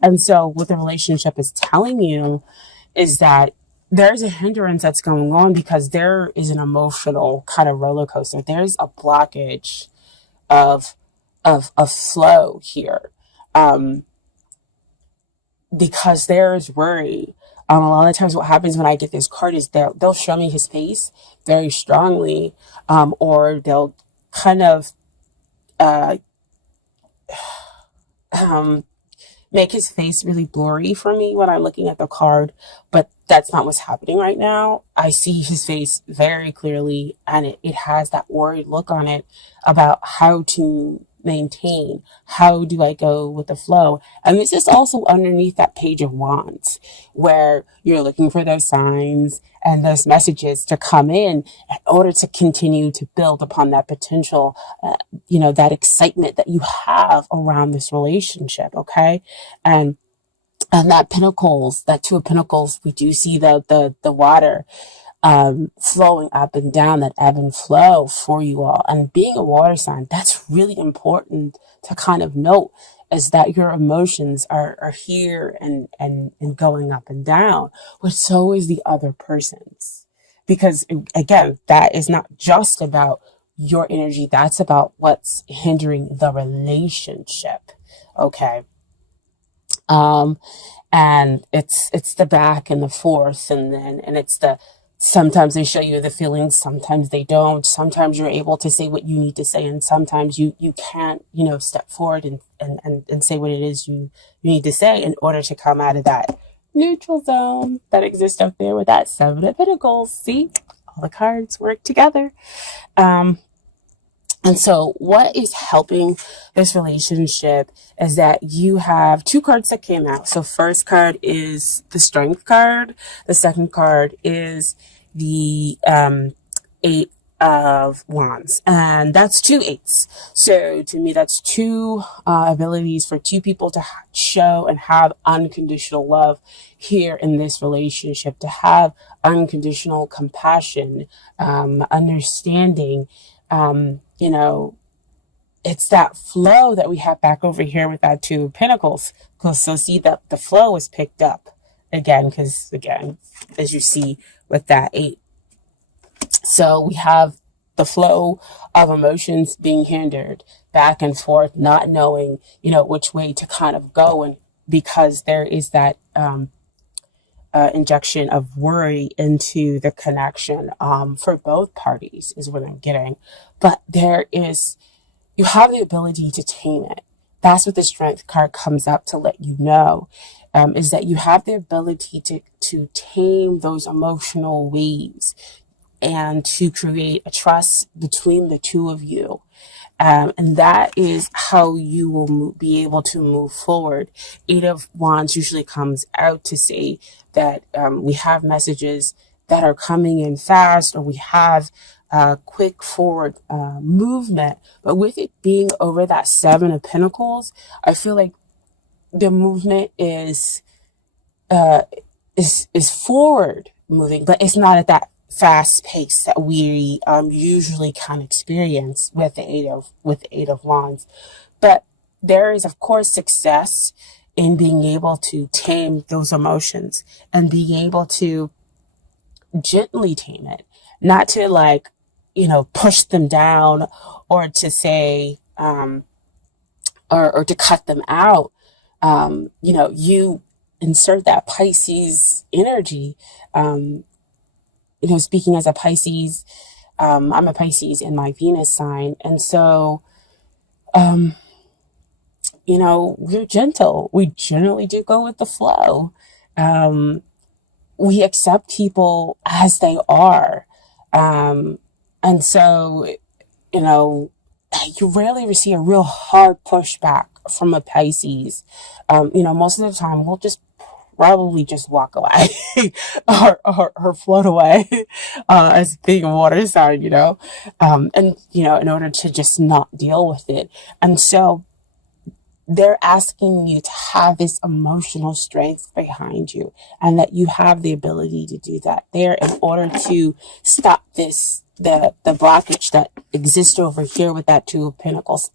And so what the relationship is telling you is that there's a hindrance that's going on because there is an emotional kind of roller coaster. There's a blockage of of flow here. Um, because there's worry. A lot of times what happens when I get this card is they'll show me his face very strongly, or they'll kind of uh, um, make his face really blurry for me when I'm looking at the card, but that's not what's happening right now. I see his face very clearly, and it has that worried look on it about how to maintain. How do I go with the flow? And this is also underneath that Page of Wands, where you're looking for those signs and those messages to come in order to continue to build upon that potential, that excitement that you have around this relationship. Okay. And that Pentacles, that Two of Pentacles, we do see the water flowing up and down, that ebb and flow for you all. And being a water sign, that's really important to kind of note, is that your emotions are here and going up and down, but so is the other person's. Because again, that is not just about your energy, that's about what's hindering the relationship. Okay. And it's the back and the forth, and it's sometimes they show you the feelings, sometimes they don't. Sometimes you're able to say what you need to say, and sometimes you can't, step forward and say what it is you need to say in order to come out of that neutral zone that exists up there with that Seven of Pentacles. See, all the cards work together. And so what is helping this relationship is that you have two cards that came out. So first card is the Strength card. The second card is the Eight of Wands. And that's two eights. So to me, that's two abilities for two people to show and have unconditional love here in this relationship, to have unconditional compassion, understanding. It's that flow that we have back over here with that Two of Pentacles. So see that the flow is picked up again, because again, as you see with that eight. So we have the flow of emotions being hindered back and forth, not knowing, which way to kind of go. And because there is that, injection of worry into the connection, for both parties is what I'm getting. But you have the ability to tame it. That's what the Strength card comes up to let you know, is that you have the ability to tame those emotional waves and to create a trust between the two of you. And that is how you will be able to move forward. Eight of Wands usually comes out to say that we have messages that are coming in fast, or we have quick forward movement. But with it being over that Seven of Pentacles, I feel like the movement is forward moving, but it's not at that fast pace that we usually can experience with the Eight of Wands. But there is, of course, success in being able to tame those emotions and being able to gently tame it, not to push them down, or to say or to cut them out. You insert that Pisces energy. Speaking as a Pisces, I'm a Pisces in my Venus sign. And so, we're gentle. We generally do go with the flow. We accept people as they are. And so, you rarely receive a real hard pushback from a Pisces. Most of the time we'll probably just walk away or float away as being a water sign, and in order to just not deal with it. And so they're asking you to have this emotional strength behind you, and that you have the ability to do that there in order to stop the blockage that exists over here with that Two of Pentacles.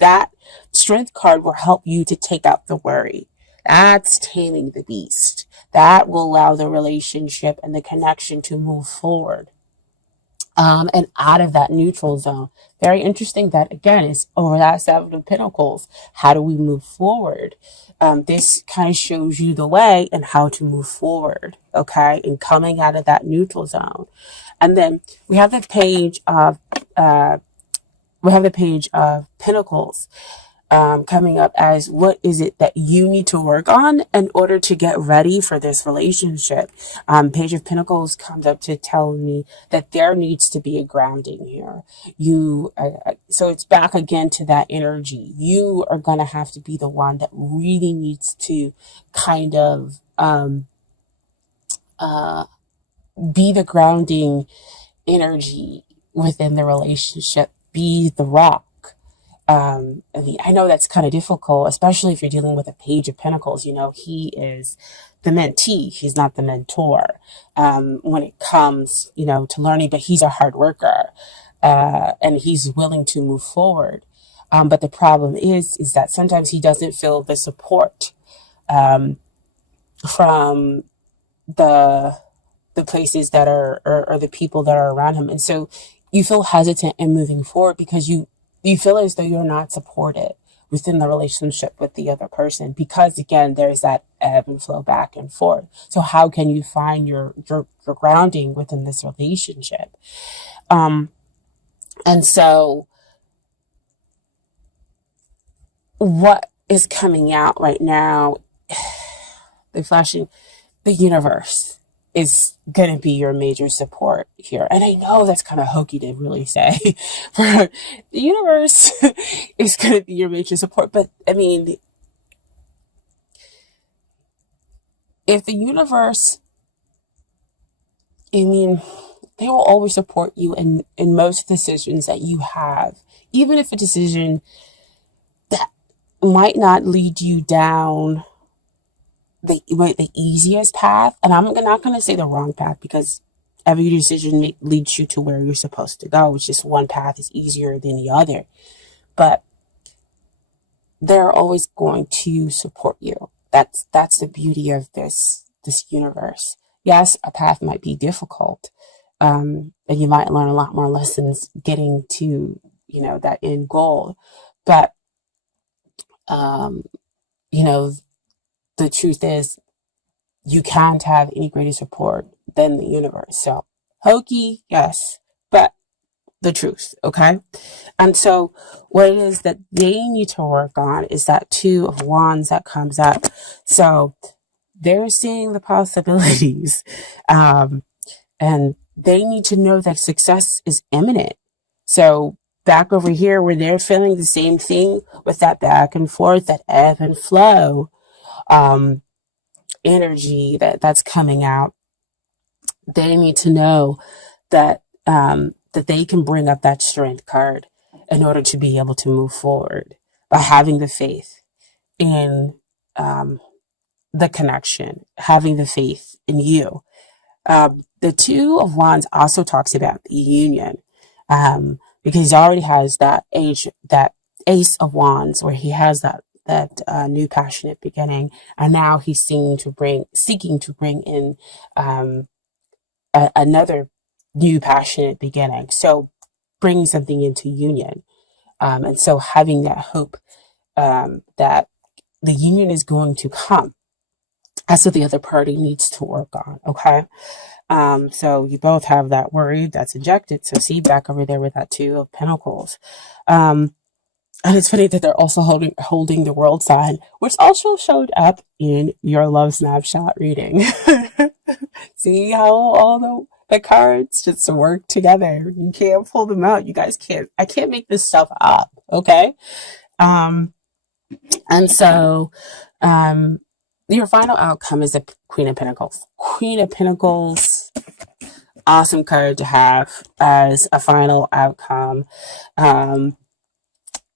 That Strength card will help you to take out the worry. That's taming the beast. That will allow the relationship and the connection to move forward, and out of that neutral zone. Very interesting that, again, is over that Seven of Pentacles. How do we move forward? This kind of shows you the way and how to move forward, okay, and coming out of that neutral zone. And then we have the page of Pentacles, coming up as, what is it that you need to work on in order to get ready for this relationship? Page of Pentacles comes up to tell me that there needs to be a grounding here. So it's back again to that energy. You are going to have to be the one that really needs to kind of be the grounding energy within the relationship. Be the rock. I know that's kind of difficult, especially if you're dealing with a Page of Pentacles. He is the mentee. He's not the mentor, when it comes, to learning, but he's a hard worker, and he's willing to move forward. But the problem is that sometimes he doesn't feel the support, from the places that are, or the people that are around him. And so you feel hesitant in moving forward because you feel as though you're not supported within the relationship with the other person, because again, there's that ebb and flow back and forth. So how can you find your grounding within this relationship? And so what is coming out right now, the universe is going to be your major support here. And I know that's kind of hokey to really say, but the universe is going to be your major support. But I mean, if the universe, they will always support you in most decisions that you have, even if a decision that might not lead you down the easiest path. And I'm not going to say the wrong path, because every decision leads you to where you're supposed to go. It's just one path is easier than the other. But they're always going to support you. That's the beauty of this universe. Yes, a path might be difficult, and you might learn a lot more lessons getting to that end goal. But the truth is, you can't have any greater support than the universe. So hokey, yes, but the truth, okay? And so what it is that they need to work on is that Two of Wands that comes up. So they're seeing the possibilities, and they need to know that success is imminent. So back over here, where they're feeling the same thing with that back and forth, that ebb and flow, energy that's coming out, they need to know that that they can bring up that strength card in order to be able to move forward by having the faith in the connection, having the faith in you. The Two of Wands also talks about the union, because he already has that Ace of Wands, where he has that new passionate beginning, and now he's seeking to bring in another new passionate beginning. So bringing something into union, and so having that hope, that the union is going to come. That's what the other party needs to work on. Okay. So you both have that worry that's injected. So see, back over there with that Two of Pentacles. And it's funny that they're also holding the World sign, which also showed up in your love snapshot reading. See how all the cards just work together. You can't pull them out. You guys can't. I can't make this stuff up. Okay. And so, your final outcome is the Queen of Pentacles. Queen of Pentacles, awesome card to have as a final outcome.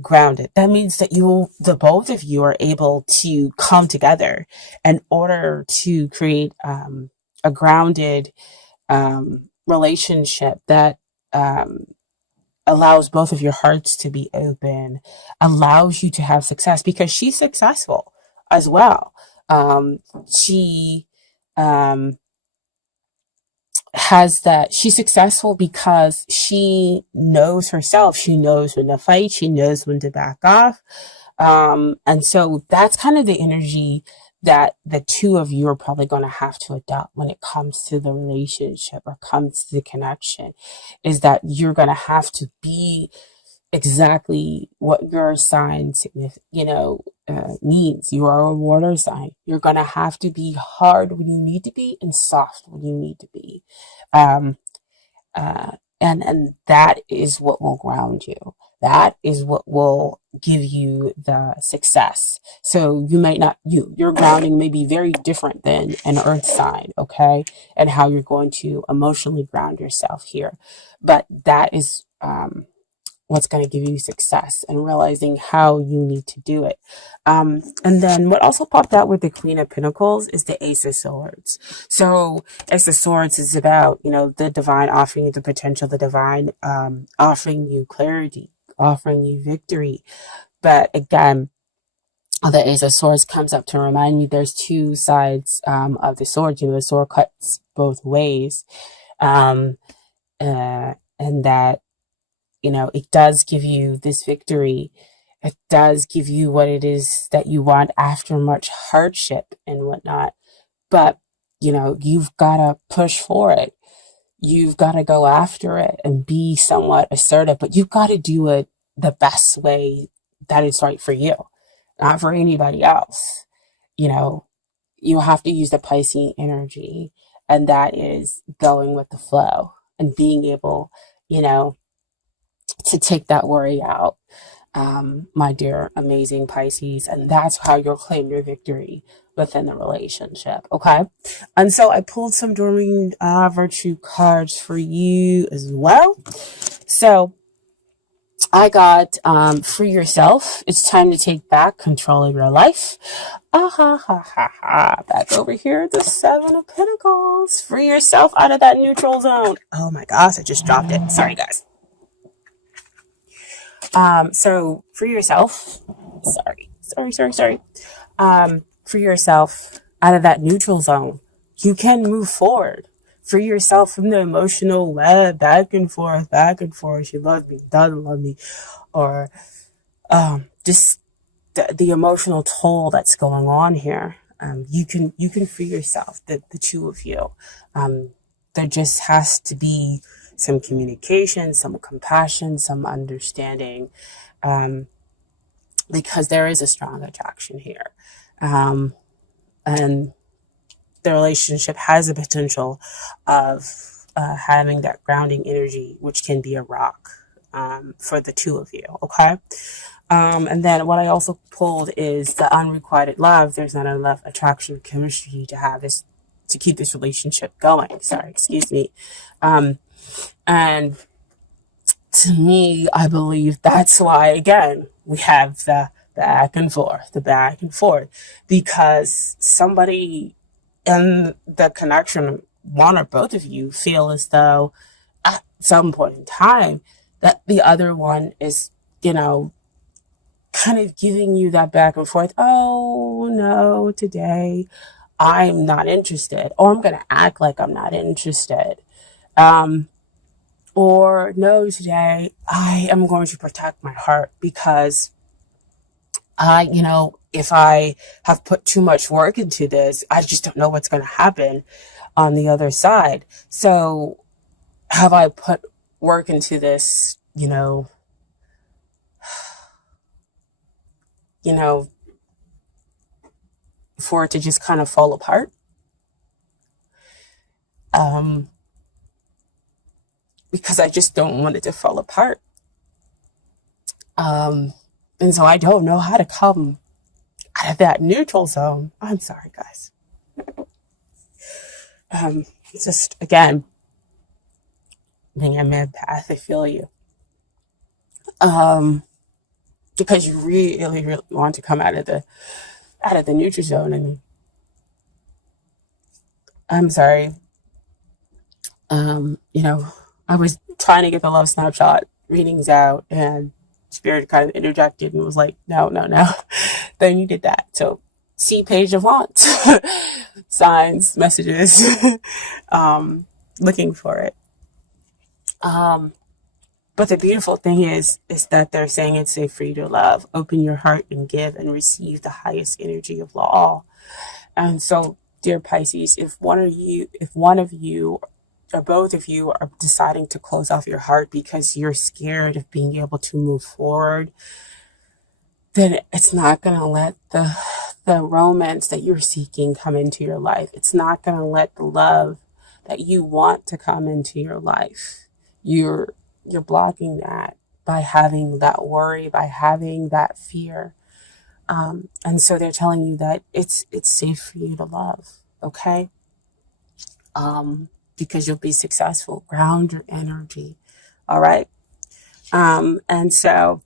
Grounded. That means that the both of you are able to come together in order to create a grounded relationship that allows both of your hearts to be open, allows you to have success, because she's successful. as well. She um, has that, she's successful because she knows herself. She knows when to fight, she knows when to back off. And so that's kind of the energy that the two of you are probably going to have to adopt when it comes to the relationship or comes to the connection, is that you're going to have to be exactly what your sign, means. You are a water sign. You're going to have to be hard when you need to be and soft when you need to be. Um, uh, and that is what will ground you. That is what will give you the success. So you might not, your grounding may be very different than an earth sign, okay? And how you're going to emotionally ground yourself here. But that is, what's going to give you success, and realizing how you need to do it. And then what also popped out with the Queen of Pentacles is the Ace of Swords. So Ace of Swords is about, the divine offering you the potential, the divine offering you clarity, offering you victory. But again, the Ace of Swords comes up to remind me there's two sides of the sword. The sword cuts both ways. And that, it does give you this victory. It does give you what it is that you want after much hardship and whatnot. But, you've got to push for it. You've got to go after it and be somewhat assertive, but you've got to do it the best way that is right for you, not for anybody else. You have to use the Pisces energy, and that is going with the flow and being able, to take that worry out, my dear amazing Pisces. And that's how you'll claim your victory within the relationship. Okay. And so I pulled some Dorming Virtue cards for you as well. So I got Free Yourself. It's time to take back control of your life. Back over here, the Seven of Pentacles. Free yourself out of that neutral zone. Oh my gosh, I just dropped it. Sorry, guys. So free yourself. Sorry. Free yourself out of that neutral zone. You can move forward. Free yourself from the emotional web, back and forth. She loves me, doesn't love me, or just the emotional toll that's going on here. You can free yourself, the two of you. There just has to be some communication, some compassion, some understanding, because there is a strong attraction here. And the relationship has the potential of having that grounding energy, which can be a rock for the two of you, okay? And then what I also pulled is the unrequited love. There's not enough attraction or chemistry to have this, to keep this relationship going. Excuse me. And to me, I believe that's why, again, we have the back and forth, because somebody in the connection, one or both of you, feel as though at some point in time that the other one is, kind of giving you that back and forth. Oh no, today I'm not interested, or I'm going to act like I'm not interested. Or no, today I am going to protect my heart, because if I have put too much work into this, I just don't know what's going to happen on the other side. So have I put work into this, for it to just kind of fall apart? Because I just don't want it to fall apart. And so I don't know how to come out of that neutral zone. I'm sorry, guys. It's just, again, being a empath, I feel you. Because you really, really want to come out of the neutral zone. I mean, I'm sorry. I was trying to get the love snapshot readings out, and Spirit kind of interjected and was like, no, then you did that. So see page of wands, signs, messages, looking for it. But the beautiful thing is that they're saying it's safe for you to love, open your heart and give and receive the highest energy of all. And so, dear Pisces, if one of you or both of you are deciding to close off your heart because you're scared of being able to move forward, then it's not going to let the romance that you're seeking come into your life. It's not going to let the love that you want to come into your life. You're blocking that by having that worry, by having that fear. And so they're telling you that it's safe for you to love, okay? Because you'll be successful. Ground your energy, all right? And so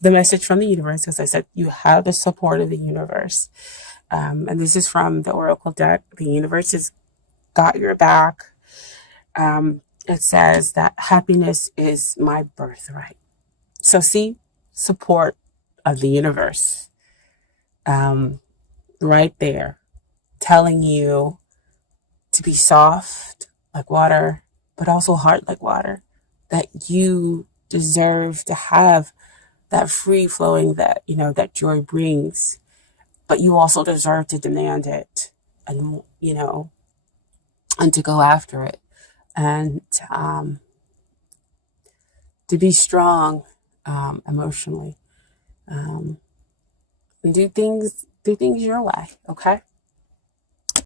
the message from the universe, as I said, you have the support of the universe. And this is from the Oracle deck. The universe has got your back. It says that happiness is my birthright. So see, support of the universe right there, telling you to be soft like water, but also hard like water, that you deserve to have that free flowing that, that joy brings, but you also deserve to demand it and, and to go after it and to be strong emotionally and do things your way. Okay.